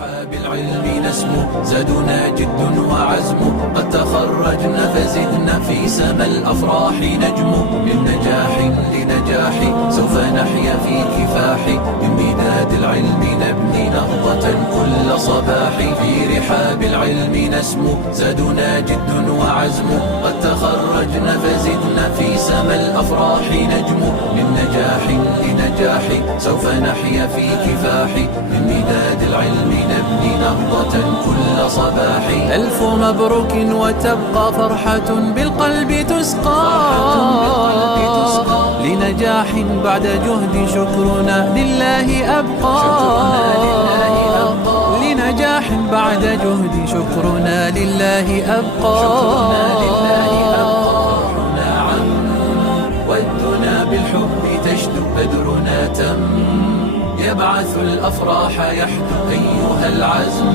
رحاب العلم نسمو زادنا جد وعزم قد تخرجنا فزدنا في سما الأفراح نجم للنجاح لنجاح سوف نحيا في كفاح بامتداد العلم نبني نهضة كل صباح في رحاب العلم نسمو زادنا جد وعزم قد تخرجنا فزدنا في سما الأفراح نجم للنجاح لنجاح سوف نحيا في كفاح بامتداد العلم نبني نهضة كل صباح. ألف مبروك وتبقى فرحة بالقلب تسقى لنجاح بعد جهد شكرنا لله أبقى لنجاح بعد جهد شكرنا لله أبقى نعم ودنا بالحب تجد بدرنا تم يبعث الأفراح يحدو أيها العزم